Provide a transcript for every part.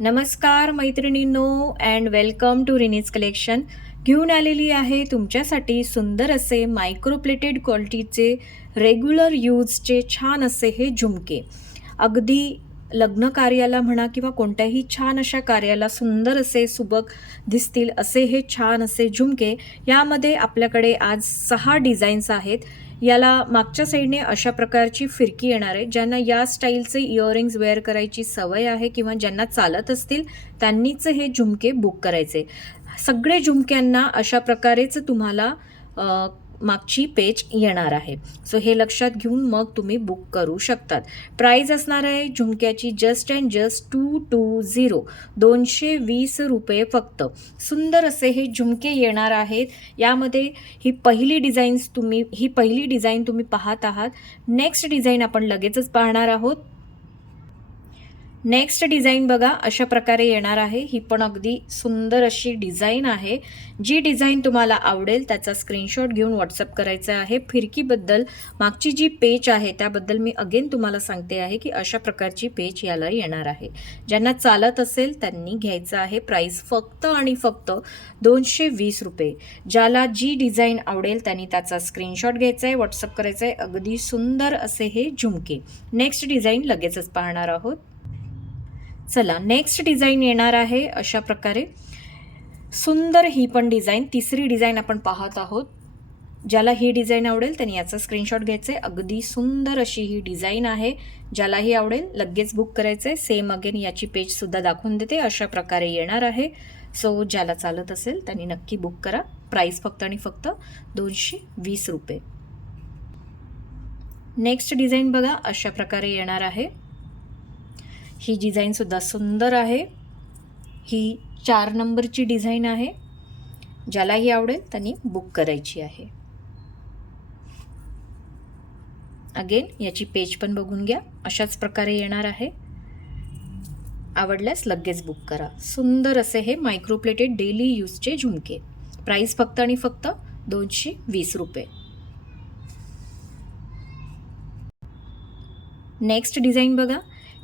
नमस्कार मैत्रिणींनो and welcome to Rini's collection घेऊन आलेली आहे तुमच्यासाठी सुंदर असे मायक्रोप्लेटेड क्वालिटीचे रेग्युलर यूजचे छान असे हे झुमके. अगदी लग्न कार्याला म्हणा किंवा कोणत्याही छान अशा कार्याला सुंदर असे सुबक दिसतील असे हे छान असे झुमके यामध्ये आपल्याकडे आज सहा डिझाईन्स आहेत. याला मागच्या साईडने अशा प्रकारची फिरकी येणार आहे ज्यांना या स्टाईलचे इयरिंग्ज वेअर करायची सवय आहे किंवा ज्यांना चालत असतील त्यांनीच हे झुमके बुक करायचे. सगळे झुमक्यांना अशा प्रकारेच तुम्हाला मागची पेज येणार आहे. सो हे लक्षात घेऊन मग तुम्ही बुक करू शकतात. प्राईज असणार आहे झुमक्याची just and just two two zero दोनशे वीस रुपये फक्त. सुंदर असे हे झुमके येणार आहेत. यामध्ये ही पहिली डिझाईन्स तुम्ही ही पहिली डिझाईन तुम्ही पाहत आहात. नेक्स्ट डिझाईन आपण लगेचच पाहणार आहोत. नेक्स्ट डिझाईन बघा अशा प्रकारे येणार आहे. ही पण अगदी सुंदर अशी डिझाईन आहे. जी डिझाईन तुम्हाला आवडेल त्याचा स्क्रीनशॉट घेऊन व्हॉट्सअप करायचा आहे. फिरकीबद्दल मागची जी पेज आहे त्याबद्दल मी अगेन तुम्हाला सांगते आहे की अशा प्रकारची पेज याला येणार आहे. ज्यांना चालत असेल त्यांनी घ्यायचं आहे. प्राईस फक्त आणि फक्त दोनशे वीस रुपये. ज्याला जी डिझाईन आवडेल त्यांनी त्याचा स्क्रीनशॉट घ्यायचा आहे व्हॉट्सअप करायचा आहे. अगदी सुंदर असे हे झुमके. नेक्स्ट डिझाईन लगेचच पाहणार आहोत. चला नेक्स्ट डिझाईन येणार आहे अशा प्रकारे. सुंदर ही पण डिझाईन तिसरी डिझाईन आपण पाहत आहोत. ज्याला ही डिझाईन आवडेल त्यांनी याचा स्क्रीनशॉट घ्यायचा आहे. अगदी सुंदर अशी ही डिझाईन आहे. ज्यालाही आवडेल लगेच बुक करायचं आहे सेम अगेन याची पेजसुद्धा दाखवून देते. अशा प्रकारे येणार आहे. सो ज्याला चालत असेल त्यांनी नक्की बुक करा. प्राईस फक्त आणि फक्त दोनशे वीस रुपये. नेक्स्ट डिझाईन बघा अशा प्रकारे येणार आहे. ही डिझाईनसुद्धा सुंदर आहे. ही चार नंबरची डिझाईन आहे. ज्यालाही आवडेल त्यांनी बुक करायची आहे. अगेन याची पेज पण बघून घ्या. अशाच प्रकारे येणार आहे. आवडल्यास लगेच बुक करा. सुंदर असे हे मायक्रोप्लेटेड डेली यूजचे झुमके. प्राईस फक्त आणि फक्त दोनशे वीस रुपये. नेक्स्ट डिझाईन बघा.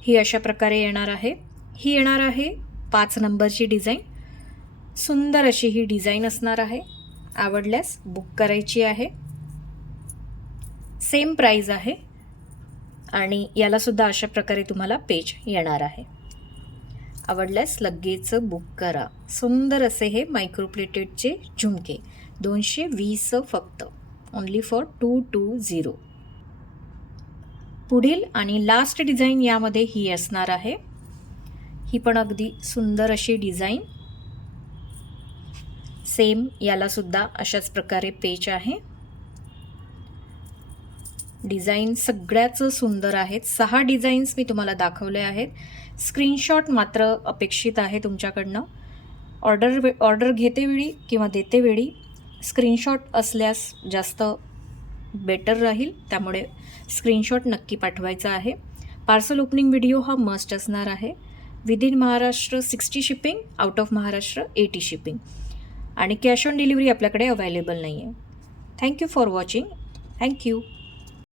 ही अशा प्रकारे येणार आहे. ही येणार आहे पाच नंबरची डिझाईन. सुंदर अशी ही डिझाईन असणार आहे. आवडल्यास बुक करायची आहे. सेम प्राईज आहे आणि यालासुद्धा अशा प्रकारे तुम्हाला पेज येणार आहे. आवडल्यास लगेच बुक करा. सुंदर असे हे मायक्रोप्लेटेडचे झुमके. दोनशे वीस फक्त. Only for two two zero. पुढील आणि लास्ट डिझाईन यामध्ये ही असणार आहे. ही पण अगदी सुंदर अशी डिझाईन सेम यालासुद्धा अशाच प्रकारे पेच आहे. डिझाईन सगळ्याच सुंदर आहेत. सहा डिझाईन्स मी तुम्हाला दाखवले आहेत. स्क्रीनशॉट मात्र अपेक्षित आहे तुमच्याकडनं. ऑर्डर वे ऑर्डर घेतेवेळी किंवा देतेवेळी स्क्रीनशॉट असल्यास जास्त बेटर राहील. त्यामुळे स्क्रीनशॉट नक्की पाठवायचा आहे. पार्सल ओपनिंग व्हिडिओ हा मस्ट असणार आहे. Within Maharashtra sixty shipping out of Maharashtra eighty shipping आणि कॅश ऑन डिलिव्हरी आपल्याकडे अवेलेबल नाही आहे थँक्यू फॉर वॉचिंग थँक्यू